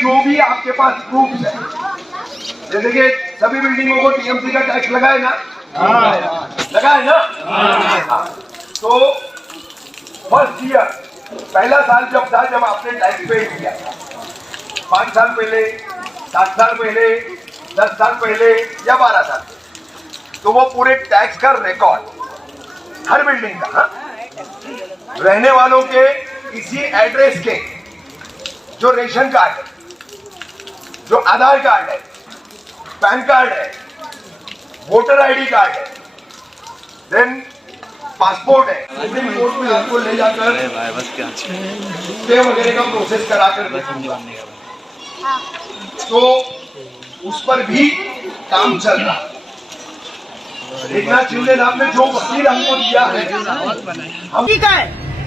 जो भी आपके पास प्रूफ है, जैसे कि सभी बिल्डिंगों को टीएमसी का टैक्स लगा है ना, लगा है ना, तो फर्स्ट ईयर पहला साल जब था जब आपने टैक्स पे किया, 5 साल पहले, 7 साल पहले, 10 साल पहले या 12 साल, तो वो पूरे टैक्स का रिकॉर्ड हर बिल्डिंग का, रहने वालों के इसी एड्रेस के जो रेशन कार्ड है, जो आधार कार्ड है, पैन कार्ड है, वोटर आईडी कार्ड है, देन पासपोर्ट है, कोर्ट में आपको ले जाकर स्टे वगैरह का प्रोसेस करा कर, तो उस पर भी काम चल रहा है। एकनाथ शिंदे साहब ने जो वकील हमको दिया है, ठीक है,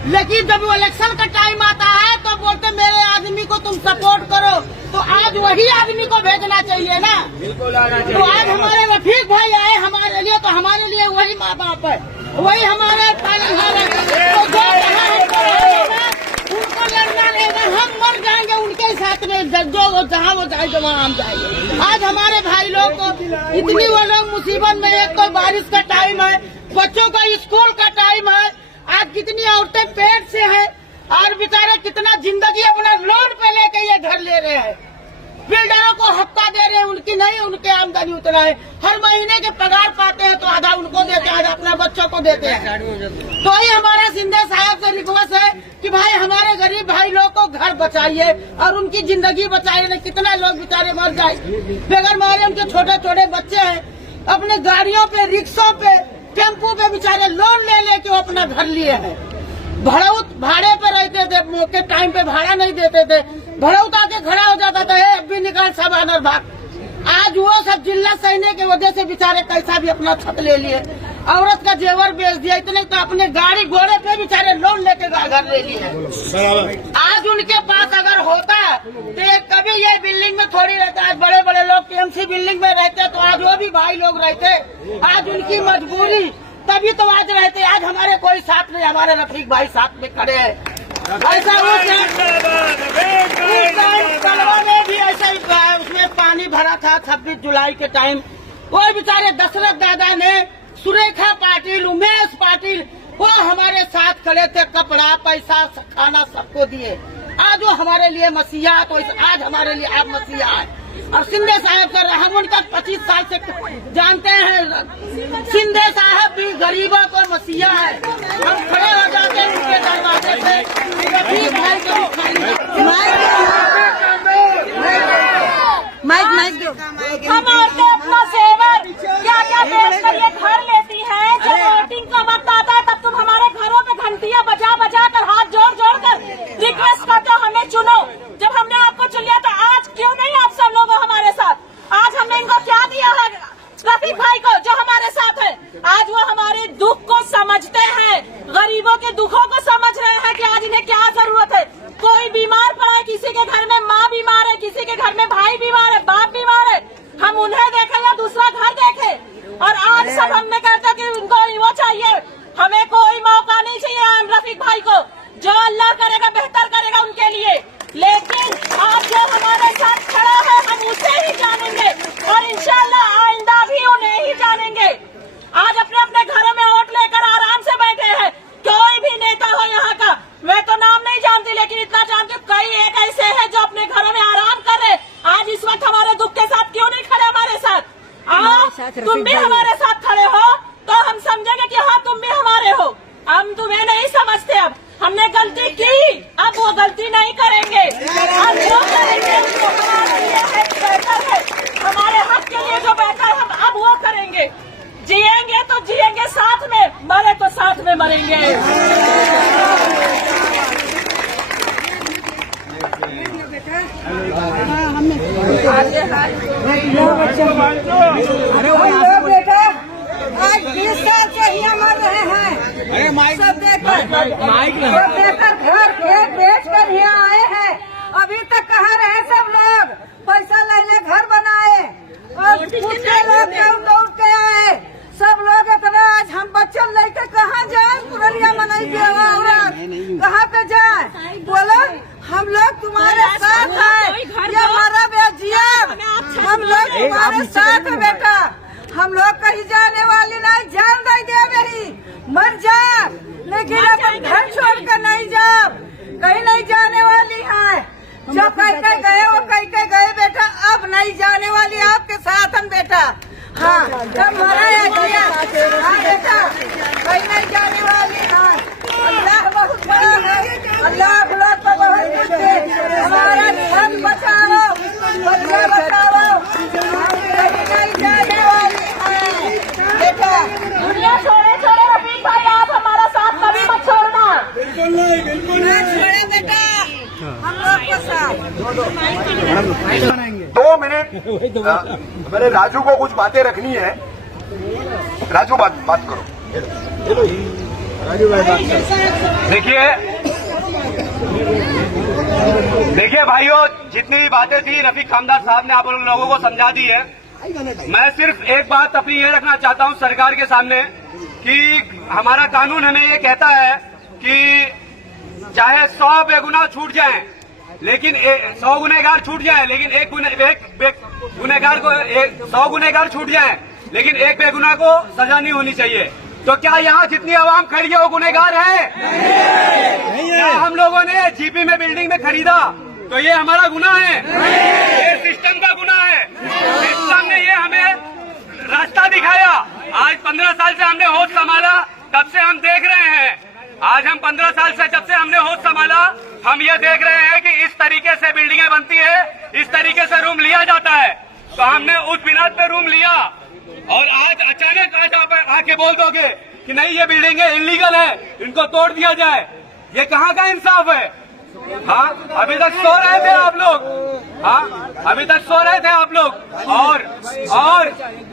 लेकिन जब वो इलेक्शन का टाइम आता है तो बोलते मेरे आदमी को तुम सपोर्ट करो, तो आज वही आदमी को भेजना चाहिए ना। तो आज हमारे रफीक भाई आए हमारे लिए, तो हमारे लिए वही माँ बाप है, वही हमारे पालनहार है। तो जो उनको लड़ना रहेगा, हम मर जाएंगे उनके साथ में, जो जहाँ वो जाएंगे वहाँ हम जाएंगे। आज हमारे भाई लोग को इतनी वो लोग मुसीबत में, एक तो बारिश का टाइम है, बच्चों का स्कूल का टाइम है, आज कितनी औरतें पेट से हैं और बेचारे कितना जिंदगी अपना लोन पे लेके ये घर ले रहे हैं, बिल्डरों को हफ्ता दे रहे हैं, उनकी नहीं, उनके आमदनी उतना है, हर महीने के पगार पाते हैं तो आधा उनको देते हैं, आधा अपने बच्चों को देते हैं। तो ये हमारा शिंदे साहब से रिक्वेस्ट है कि भाई हमारे गरीब भाई लोग को घर बचाइए और उनकी जिंदगी बचाइए। नहीं कितना लोग बेचारे मर जाए बेगर मारे, उनके छोटे छोटे बच्चे हैं, अपने गाड़ियों पे, रिक्शों पे, टेम्पो पे बेचारे लोन ले लेके वो अपना घर लिए हैं। भड़ौत भाड़े पे रहते थे, मौके टाइम पे भाड़ा नहीं देते थे, भड़ौत आके खड़ा हो जाता था, अब भी निकाल सब आनर भाग। आज वो सब जिल्लत सहने की वजह से बेचारे कैसा भी अपना छत ले लिए, औरत का जेवर बेच दिया, इतने तो अपने गाड़ी घोड़े पे बेचारे लोन लेके घर ले लिए। आज उनके पास अगर होता तो कभी ये बिल्डिंग में थोड़ी रहता, आज बड़े बड़े लोग टीएमसी बिल्डिंग में रहते तो आज वो भी भाई लोग रहते। आज उनकी मजबूरी तभी तो आज रहते, आज हमारे कोई साथ नहीं, हमारे रफीक भाई साथ में खड़े हैं। ऐसा तलवा में भी ऐसा ही उसमें पानी भरा था 26 जुलाई के टाइम, वो बेचारे दशरथ दादा ने, सुरेखा पाटिल, उमेश पाटिल, वो हमारे साथ खड़े थे, कपड़ा पैसा खाना सबको दिए। आज वो हमारे लिए मसीहा, तो आज हमारे लिए आप मसीहा है। और शिंदे साहब कर रहे, हम उनका 25 साल से जानते हैं, शिंदे साहब भी गरीबों को मसीहा है। हम खड़े हो जाते हैं उनके दरवाजे पे, रफीक भाई को हम औरतें अपना सेवर क्या क्या बेच कर ये घर लेती हैं। जब वोटिंग का वक्त आता है तब तुम हमारे घरों पे घंटियां बजा बजा कर, हाथ जोड़ जोड़ कर रिक्वेस्ट करते हो हमें चुनो। जब हमने आपको चुन लिया तो आज क्यों नहीं आप सब लोग हमारे साथ? आज हमने इनको क्या दिया है रफीक भाई को जो हमारे साथ है? आज वो हमारे दुख को समझते हैं, गरीबों के दुखों को समझ रहे हैं कि आज इन्हें क्या जरूरत है। कोई बीमार पड़ा है, किसी के घर में माँ बीमार है, किसी के घर में भाई बीमार है, बाप बीमार है, हम उन्हें देखें या दूसरा घर देखें। और आज सब हमने कहते कि उनको वो चाहिए, हमें कोई मौका नहीं चाहिए रफीक भाई को, जो अल्लाह करेगा बेहतर करेगा उनके लिए। लेकिन आज जो हमारे साथ खड़ा है हम उसे ही जानेंगे और इंशाल्लाह आइंदा भी उन्हें ही जानेंगे। आज अपने अपने घरों में वोट लेकर आराम से बैठे हैं, कोई भी नेता हो यहाँ का, मैं तो नाम नहीं जानती लेकिन इतना जानती हूँ कई एक ऐसे हैं जो अपने घरों में आराम कर रहे। आज इस वक्त हमारे दुख के साथ क्यों नहीं खड़े हमारे साथ? तुम भी हमारे साथ खड़े हो तो हम समझेंगे कि हाँ तुम भी हमारे हो। हम तुम्हें नहीं समझते, अब हमने गलती की, अब वो गलती नहीं करेंगे, अब जो करेंगे वो हमारे लिए बेहतर है, हमारे हक के लिए जो बेहतर है हम अब वो करेंगे। जिएंगे तो जिएंगे साथ में, मरे तो साथ में मरेंगे। बेटा आज 20 साल से ही मर रहे हैं, सब देखकर घर खेत बेच कर यहाँ आए हैं। अभी तक कहाँ रहे सब लोग? पैसा लेने घर बनाए और दूसरे लोग दौड़ के आए, सब लोग इतना। आज हम बच्चे लेके कहाँ जाए? पुरनिया मनाई कहाँ पे जाए? बोलो हम लोग तुम्हारे साथ हैं। हम लोग कहीं जाने वाली नहीं, जान दे दे मेरी, मर जा, लेकिन अपन घर छोड़कर नहीं जाओ, कहीं नहीं जाने वाली है। जो कह के गए वो कह के गए बेटा, अब नहीं जाने वाली आपके साथ हम बेटा। हाँ, जब मरा या गया, हाँ बेटा, कहीं नहीं जाने वाली है। अल्लाह बहुत बड़ा है, अल्लाह लोग को बहुत कुछ है। हमारा धर्म बचाओ, बच्चा बचाओ, हम कहीं नहीं जाने वाली है बेटा। दुनिया छोड़े छोड़े रफीक भाई, आप हमारा साथ कभी मत छोड़ना। बिल्कुल नहीं, बिल्कुल नहीं छोड़े बेटा, हम लोग को साथ। 2 मिनट मैंने राजू को कुछ बातें रखनी है। राजू बात करो। देखिए भाइयों, जितनी भी बातें थी रफीक खामदार साहब ने आप लोगों को समझा दी है। मैं सिर्फ एक बात अपनी ये रखना चाहता हूं सरकार के सामने कि हमारा कानून हमें ये कहता है कि चाहे 100 बेगुनाह छूट जाएं, लेकिन 100 गुनहगार छूट जाए, लेकिन एक गुनहगार को 100 गुनहगार छूट जाए, लेकिन एक बेगुनाह को सजा नहीं होनी चाहिए। तो क्या यहाँ जितनी आवाम खड़ी है वो गुनहगार है? नहीं है। हम लोगों ने जीपी में बिल्डिंग में खरीदा तो ये हमारा गुनाह है? ये सिस्टम का गुनाह है। सिस्टम ने ये हमें रास्ता दिखाया। आज 15 साल से हमने होश संभाला, तब से हम देख रहे हैं। आज हम 15 साल से जब से हमने होश संभाला, हम ये देख रहे हैं कि इस तरीके से बिल्डिंगें बनती है, इस तरीके से रूम लिया जाता है। तो हमने उस बिनाद पे रूम लिया और आज अचानक आज आप आके बोल दोगे कि नहीं ये बिल्डिंगें इलीगल है, इनको तोड़ दिया जाए। ये कहाँ का इंसाफ है? हाँ, अभी तक सो रहे थे आप लोग। हाँ, अभी तक सो रहे थे आप लोग। और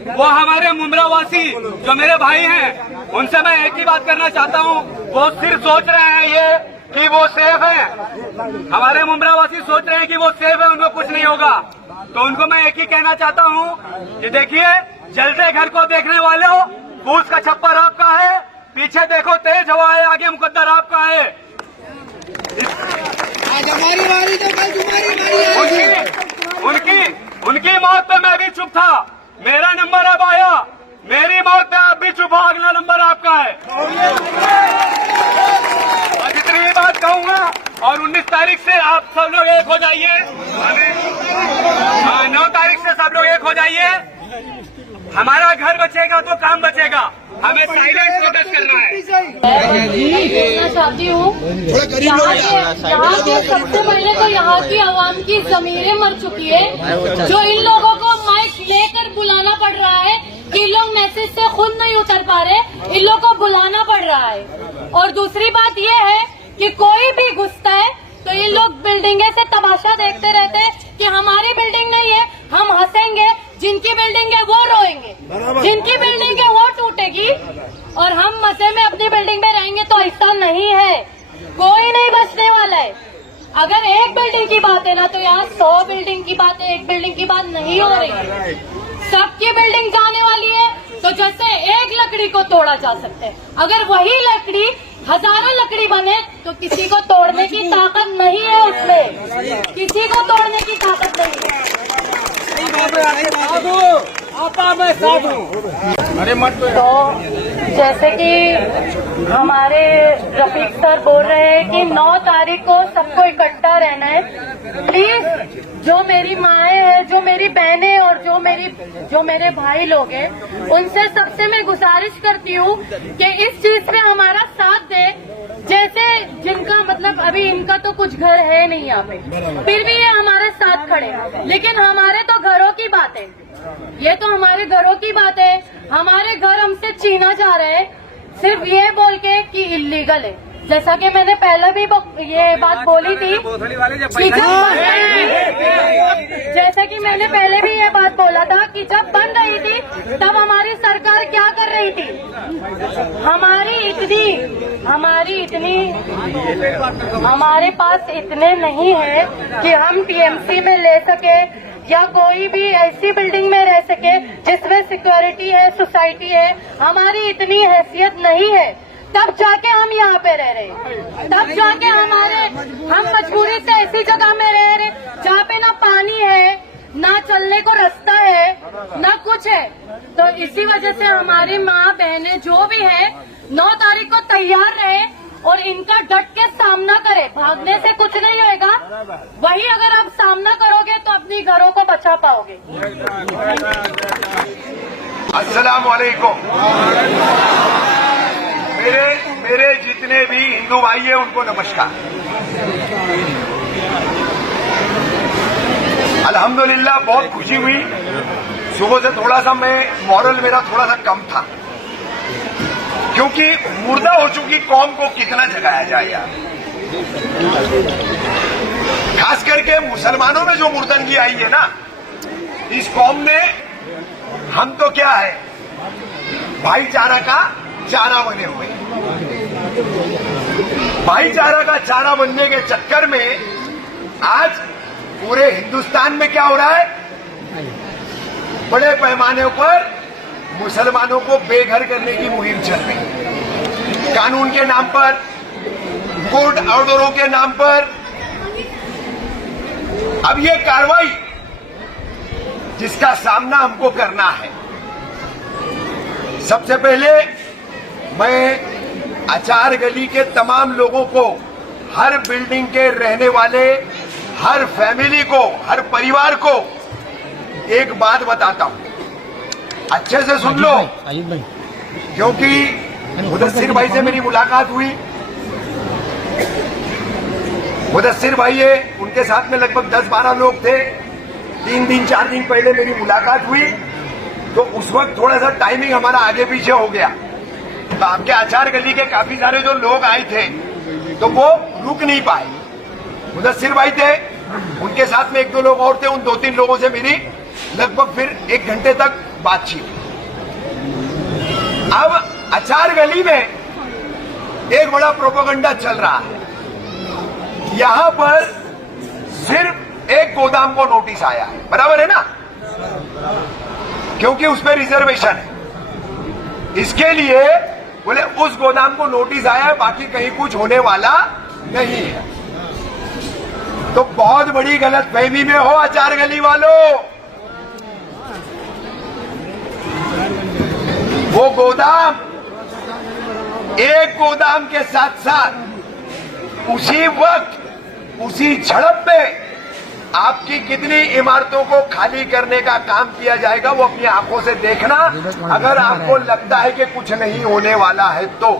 वो हमारे मुमरावासी जो मेरे भाई हैं, उनसे मैं एक ही बात करना चाहता हूँ। वो सिर्फ सोच रहे हैं ये कि वो सेफ है। हमारे मुमरावासी सोच रहे हैं कि वो सेफ है, उनको कुछ नहीं होगा। तो उनको मैं एक ही कहना चाहता हूँ कि देखिए, जलते घर को देखने वालों, फूस का छप्पर आपका है, पीछे देखो तेज हवा है, आगे मुकद्दर आपका है। आज हमारी बारी तो कल तुम्हारी बारी है। उनकी मौत पे मैं भी चुप था, मेरा नंबर अब आया। मेरी मौत पे आप भी चुप हो, अगला नंबर आपका है। और जितनी भी बात कहूंगा, और 19 तारीख से आप सब लोग एक हो जाइए। 9 तारीख से सब लोग एक हो जाइए। हमारा घर बचेगा तो काम बचेगा। हमें साइलेंट प्रोटेस्ट करना है। बोलना चाहती हूँ, यहाँ के सबसे पहले तो यहाँ की आवाम की जमीरें मर चुकी है। जो इन लोगों को माइक लेकर बुलाना पड़ रहा है, इन लोग मैसेज से खुद नहीं उतर पा रहे, इन लोग को बुलाना पड़ रहा है। और दूसरी बात ये है कि कोई भी घुसता है तो ये लोग बिल्डिंगे से तमाशा देखते रहते हैं कि हमारी बिल्डिंग नहीं है, हम हंसेंगे, जिनकी बिल्डिंग है वो रोएंगे, जिनकी बिल्डिंग है वो टूटेगी, और हम मजे में अपनी बिल्डिंग में रहेंगे। तो ऐसा नहीं है, कोई नहीं बचने वाला है। अगर एक बिल्डिंग की बात है ना, तो यहाँ 100 बिल्डिंग की बात है, एक बिल्डिंग की बात नहीं हो रही है। सबकी बिल्डिंग जाने वाली है। तो जैसे एक लकड़ी को तोड़ा जा सकता है, अगर वही लकड़ी हजारों लकड़ी बने तो किसी को तोड़ने की ताकत नहीं है उसमें, किसी को तोड़ने की ताकत नहीं है। तो जैसे कि हमारे रफीक सर बोल रहे हैं कि 9 तारीख को सबको इकट्ठा रहना है। प्लीज, जो मेरी माएँ हैं, जो मेरी बहनें और जो मेरे भाई लोग हैं, उनसे सबसे मैं गुजारिश करती हूँ कि इस चीज में हमारा साथ दे। जैसे जिनका मतलब अभी इनका तो कुछ घर है नहीं यहाँ पे, फिर भी ये हमारे साथ खड़े। लेकिन हमारे तो घरों की बात है, ये तो हमारे घरों की बात है। हमारे घर हमसे छीना जा रहे हैं सिर्फ ये बोल के कि इलीगल है। जैसा कि मैंने पहले भी ये बात बोली थी, जैसा कि मैंने पहले भी ये बात बोला था कि जब बन रही थी तब हमारी सरकार क्या कर रही थी। हमारे पास इतने नहीं है कि हम टीएमसी में ले सके या कोई भी ऐसी बिल्डिंग में रह सके जिसमें सिक्योरिटी है, सोसाइटी है। हमारी इतनी हैसियत नहीं है, तब जाके हम यहाँ पे रह रहे हैं। तब जाके हम मजबूरी से ऐसी जगह में रह रहे जहाँ पे ना पानी है, ना चलने को रास्ता है, ना कुछ है। तो इसी वजह से हमारी माँ बहनें जो भी है 9 तारीख को तैयार रहे और इनका डट के सामना करे। भागने से कुछ नहीं होएगा, वही अगर आप सामना करोगे तो अपनी घरों को बचा पाओगे। अस्सलाम वालेकुम। मेरे जितने भी हिंदू भाई हैं उनको नमस्कार। अल्हम्दुलिल्लाह बहुत खुशी हुई। सुबह से थोड़ा सा मॉरल मेरा थोड़ा सा कम था, क्योंकि मुर्दा हो चुकी कौम को कितना जगाया जाए यार। खास करके मुसलमानों में जो मुर्दनगी आई है ना, इस कौम ने, हम तो क्या है भाईचारा का चारा बने हुए। भाईचारा का चारा बनने के चक्कर में आज पूरे हिंदुस्तान में क्या हो रहा है, बड़े पैमाने पर मुसलमानों को बेघर करने की मुहिम चल रही है। कानून के नाम पर, कोर्ट ऑर्डरों के नाम पर। अब ये कार्रवाई जिसका सामना हमको करना है, सबसे पहले मैं आचार गली के तमाम लोगों को, हर बिल्डिंग के रहने वाले, हर फैमिली को, हर परिवार को एक बात बताता हूं, अच्छे से सुन लो, क्योंकि मुदस्सिर भाई से मेरी मुलाकात हुई। मुदस्सिर भाई है, उनके साथ में लगभग 10-12 लोग थे। 3 दिन 4 दिन पहले मेरी मुलाकात हुई, तो उस वक्त थोड़ा सा टाइमिंग हमारा आगे पीछे हो गया। तो आपके आचार गली के काफी सारे जो लोग आए थे, तो वो रुक नहीं पाए। मुदस्सिर भाई थे, उनके साथ में 1-2 लोग और थे। उन 2-3 लोगों से मेरी लगभग फिर 1 घंटे तक बातचीत। अब आचार गली में एक बड़ा प्रोपेगेंडा चल रहा है। यहां पर सिर्फ एक गोदाम को नोटिस आया है, बराबर है ना, क्योंकि उस पर रिजर्वेशन है। इसके लिए बोले उस गोदाम को नोटिस आया है, बाकी कहीं कुछ होने वाला नहीं है। तो बहुत बड़ी गलतफहमी में हो आचार गली वालों। वो गोदाम, एक गोदाम के साथ साथ उसी वक्त, उसी झड़प में आपकी कितनी इमारतों को खाली करने का काम किया जाएगा, वो अपनी आंखों से देखना। अगर आपको लगता है कि कुछ नहीं होने वाला है तो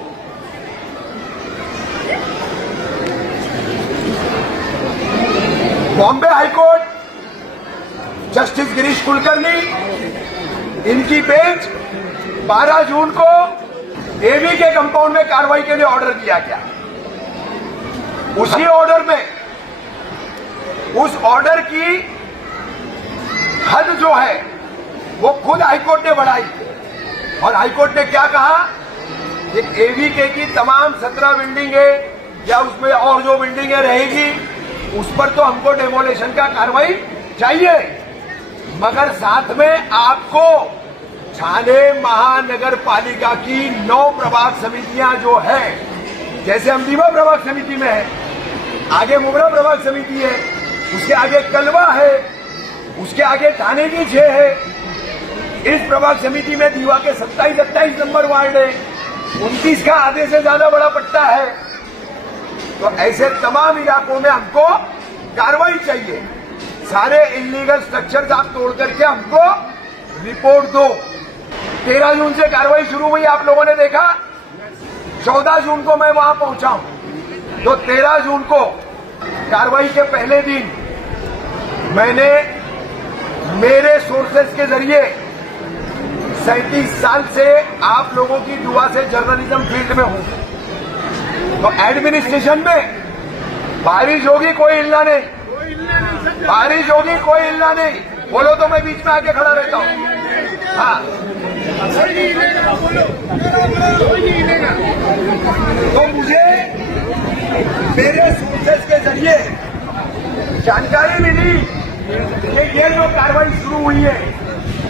बॉम्बे हाईकोर्ट, जस्टिस गिरीश कुलकर्णी, इनकी बेंच 12 जून को एवी के कंपाउंड में कार्रवाई के लिए ऑर्डर दिया गया। उसी ऑर्डर में, उस ऑर्डर की हद जो है वो खुद हाईकोर्ट ने बढ़ाई। और हाईकोर्ट ने क्या कहा कि एवीके की तमाम 17 बिल्डिंगें या उसमें और जो बिल्डिंगें रहेगी उस पर तो हमको डेमोलेशन का कार्रवाई चाहिए, मगर साथ में आपको ठाणे महानगर पालिका की 9 प्रभाग समितियां जो है, जैसे हम रीवा प्रभाग समिति में है, आगे मुगरा प्रभाग समिति है, उसके आगे कलवा है, उसके आगे ठाणे की 6 है, इस प्रभाग समिति में दीवा के 27-28 नंबर वार्ड है, 29 का आधे से ज्यादा बड़ा पट्टा है। तो ऐसे तमाम इलाकों में हमको कार्रवाई चाहिए। सारे इलीगल स्ट्रक्चर्स आप तोड़ करके हमको रिपोर्ट दो। 13 जून से कार्रवाई शुरू हुई, आप लोगों ने देखा। 14 जून को मैं वहां पहुंचा हूं, तो 13 जून को कार्रवाई के पहले दिन मैंने मेरे सोर्सेस के जरिए 37 साल से आप लोगों की दुआ से जर्नलिज्म फील्ड में हूं, तो एडमिनिस्ट्रेशन में बारिश होगी कोई हिलना नहीं, बारिश होगी कोई हिलना नहीं, बोलो तो मैं बीच में आके खड़ा रहता हूं। हाँ, तो मुझे मेरे सोर्सेस के जरिए जानकारी मिली कि ये जो कार्रवाई शुरू हुई है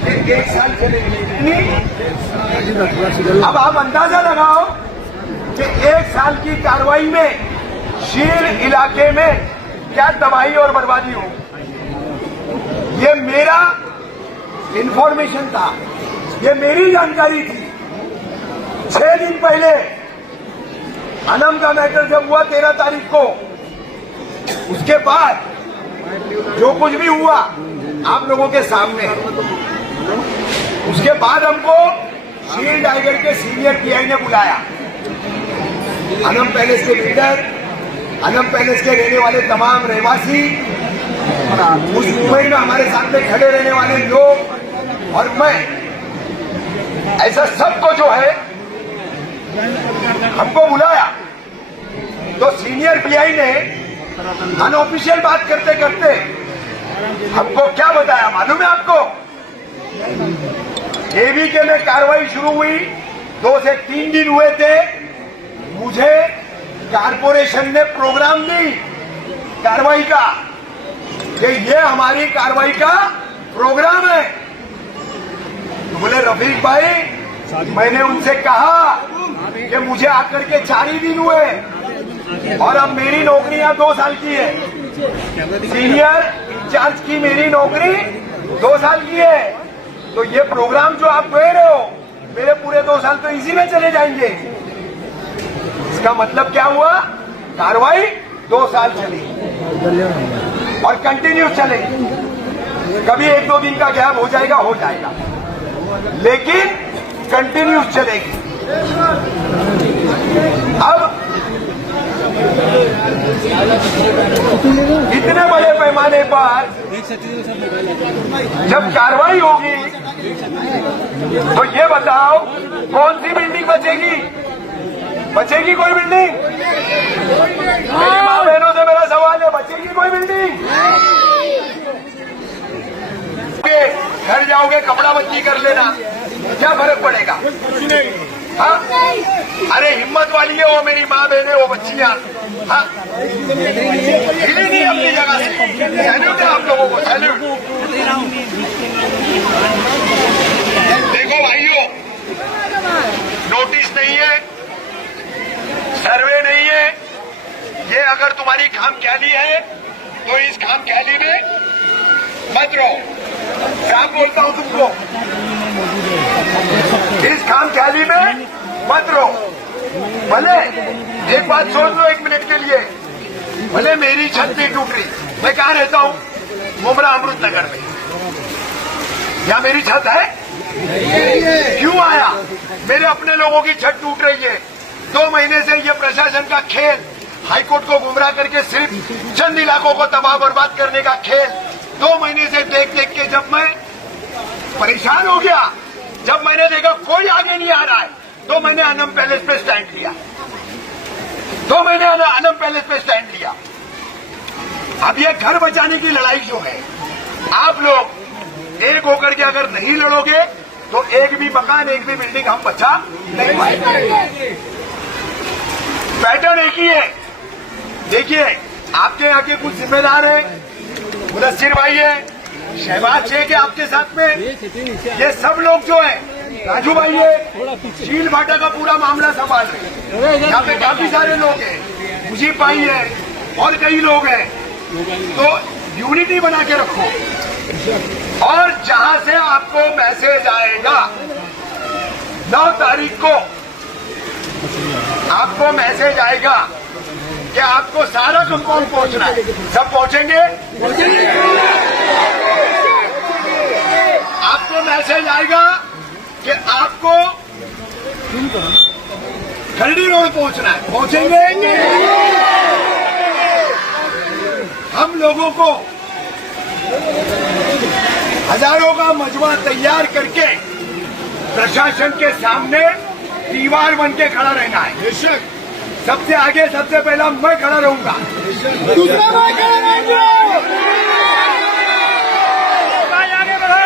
ये 1 साल चलेगी। अब आप अंदाजा लगाओ कि 1 साल की कार्रवाई में शीर इलाके में क्या तबाही और बर्बादी हो। ये मेरा इंफॉर्मेशन था, ये मेरी जानकारी थी। 6 दिन पहले अनम का मैटर जब हुआ 13 तारीख को, उसके बाद जो कुछ भी हुआ आप लोगों के सामने, उसके बाद हमको शील टाइगर के सीनियर पीआई ने बुलाया। अनम पैलेस के लीडर, अनम पैलेस के रहने वाले तमाम रहवासी, उस मूवमेंट में हमारे सामने खड़े रहने वाले लोग और मैं, ऐसा सबको जो है हमको बुलाया। तो सीनियर पीआई ने अनऑफिशियल बात करते करते हमको क्या बताया मालूम है आपको? एवीके में कार्रवाई शुरू हुई, 2 से 3 दिन हुए थे, मुझे कारपोरेशन ने प्रोग्राम दी कार्रवाई का कि ये हमारी कार्रवाई का प्रोग्राम है। तो बोले रफीक भाई, मैंने उनसे कहा कि मुझे आकर के 4 ही दिन हुए और अब मेरी नौकरी यहाँ 2 साल की है। सीनियर इंचार्ज की मेरी नौकरी 2 साल की है। तो ये प्रोग्राम जो आप कह रहे हो, मेरे पूरे 2 साल तो इसी में चले जाएंगे। इसका मतलब क्या हुआ? कार्रवाई 2 साल चली और कंटिन्यूस चलेगी। कभी 1-2 दिन का गैप हो जाएगा, लेकिन कंटिन्यूस चलेगी। अब इतने बड़े पैमाने पर जब कार्रवाई होगी तो ये बताओ कौन सी बिल्डिंग बचेगी? बचेगी कोई बिल्डिंग? मेरी माँ बहनों से मेरा सवाल है, बचेगी कोई बिल्डिंग? घर जाओगे कपड़ा बदली कर लेना, क्या फर्क पड़ेगा? हाँ? अरे हिम्मत वाली है वो मेरी माँ बहने, वो बच्चियां, हाँ? हिली नहीं अपनी जगह से। सैल्यूट है आप लोगों को, सैल्यूट। देखो भाइयों, नोटिस नहीं है, सर्वे नहीं है, ये अगर तुम्हारी खामख्याली है तो इस खामख्याली में मत रहो। साफ बोलता हूं तुमको, इस खामख्याली में मत रहो। भले एक बात सोच लो 1 मिनट के लिए, भले मेरी छत नहीं टूट रही, मैं कहाँ रहता हूँ? मुमरा अमृत नगर में। यहाँ मेरी छत है? क्यों आया? मेरे अपने लोगों की छत टूट रही है। 2 महीने से ये प्रशासन का खेल, हाईकोर्ट को गुमराह करके सिर्फ चंद इलाकों को तबाह बर्बाद करने का खेल 2 महीने से देख देख के जब मैं परेशान हो गया, जब मैंने देखा कोई आगे नहीं आ रहा है, तो मैंने अनम पैलेस पे स्टैंड लिया। अनम पैलेस पे स्टैंड लिया। अब ये घर बचाने की लड़ाई जो है, आप लोग एक होकर के अगर नहीं लड़ोगे तो एक भी मकान, एक भी बिल्डिंग हम बचा नहीं पाएंगे। पैटर्न एक ही है। देखिए, आपके यहाँ के कुछ जिम्मेदार हैं, मुदस्सिर भाई है, शहबाज शेख है आपके साथ में, ये सब लोग जो है, राजू भाई है, शील भाटा का पूरा मामला संभाल रहे हैं। यहाँ पे काफी सारे लोग हैं, मुजीब भाई है और कई लोग हैं। तो यूनिटी बना के रखो। और जहां से आपको मैसेज आएगा 9 तारीख को आपको मैसेज आएगा कि आपको सारा कंपाउंड पहुंचना है, सब पहुंचेंगे? आपको मैसेज आएगा कि आपको खरड़ी रोड पहुंचना है, पहुंचेंगे? हम लोगों को हजारों का मजमा तैयार करके प्रशासन के सामने दीवार बन के खड़ा रहना है। सबसे आगे, सबसे पहला मैं खड़ा रहूंगा, दूसरा मैं खड़ा रहूंगा। आगे बढ़ो।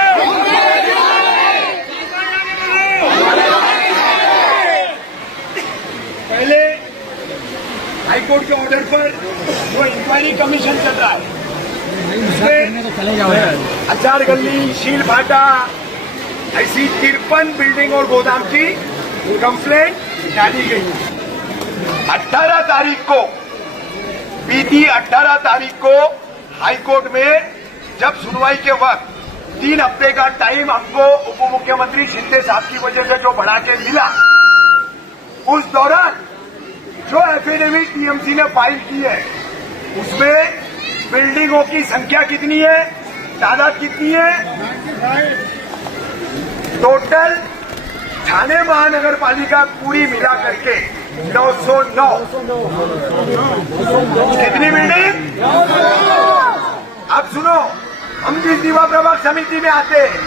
पहले हाईकोर्ट के ऑर्डर पर जो इंक्वायरी कमीशन चल रहा है, उसमें अचार गली, शील भाटा, ऐसी 53 बिल्डिंग और गोदाम की कंप्लेंट डाली गई। 18 तारीख को, बीती 18 तारीख को हाईकोर्ट में जब सुनवाई के वक्त 3 हफ्ते का टाइम हमको उप मुख्यमंत्री शिंदे साहब की वजह से जो बढ़ा के मिला, उस दौरान जो एफिडेविट टीएमसी ने फाइल की है उसमें बिल्डिंगों की संख्या कितनी है, तादाद कितनी है, टोटल ठाणे महानगर पालिका पूरी मिला करके 909। कितनी बिल्डिंग? अब सुनो, हम जिस दीवा प्रभाग समिति में आते हैं,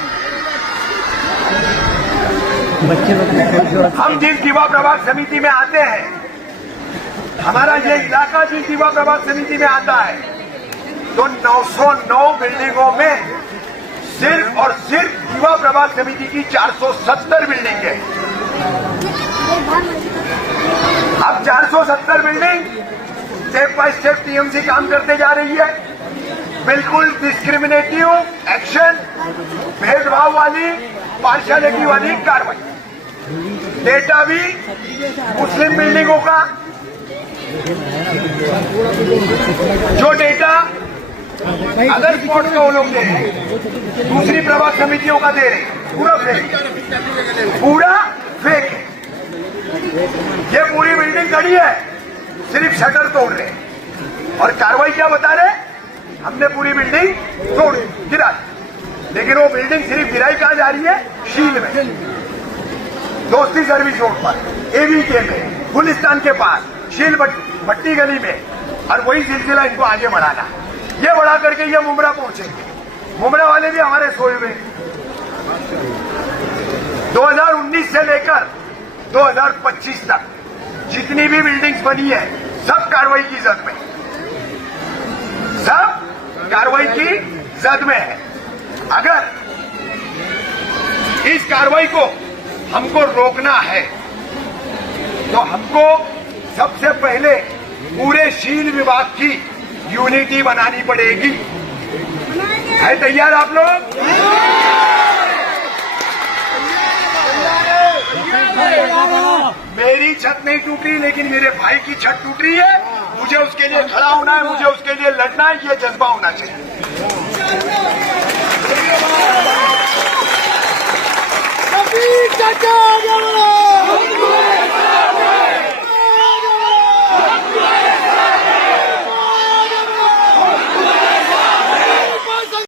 हम जिस दीवा प्रभाग समिति में आते हैं, हमारा ये इलाका जिस दीवा प्रभाग समिति में आता है, तो 909 बिल्डिंगों में सिर्फ और सिर्फ दीवा प्रभाग समिति की 470 बिल्डिंग है। अब 470 building step by step TMC काम करते जा रही है। बिल्कुल डिस्क्रिमिनेटिव एक्शन, भेदभाव वाली, पार्शियलिटी वाली कार्रवाई। डेटा भी मुस्लिम बिल्डिंगों का, जो डेटा अदर स्पॉट का वो लोग दे रहे हैं, दूसरी प्रभाग समितियों का दे रहे हैं, पूरा फेक है। ये पूरी बिल्डिंग खड़ी है, सिर्फ शटर तोड़ रहे हैं और कार्रवाई क्या बता रहे हैं, हमने पूरी बिल्डिंग तोड़ गिरा दी। लेकिन वो बिल्डिंग सिर्फ गिराई कहाँ जा रही है, शील में, दोस्ती सर्विस रोड पर, एवीके में, गुलिस्तान के पास, शील भट्टी गली में, और वही सिलसिला इनको आगे बढ़ाना। ये बढ़ा करके ये मुमरा पहुंचेंगे। मुमरा वाले भी हमारे सोए हुए। 2019 से लेकर 2025 तक जितनी भी बिल्डिंग्स बनी है, सब कार्रवाई की जद में, सब कार्रवाई की जद में है। अगर इस कार्रवाई को हमको रोकना है तो हमको सबसे पहले पूरे शील विभाग की यूनिटी बनानी पड़ेगी। है तैयार आप लोग? मेरी छत नहीं टूटी, लेकिन मेरे भाई की छत टूट रही है। मुझे उसके लिए खड़ा होना है, मुझे उसके लिए लड़ना है, ये जज्बा होना चाहिए। चाचा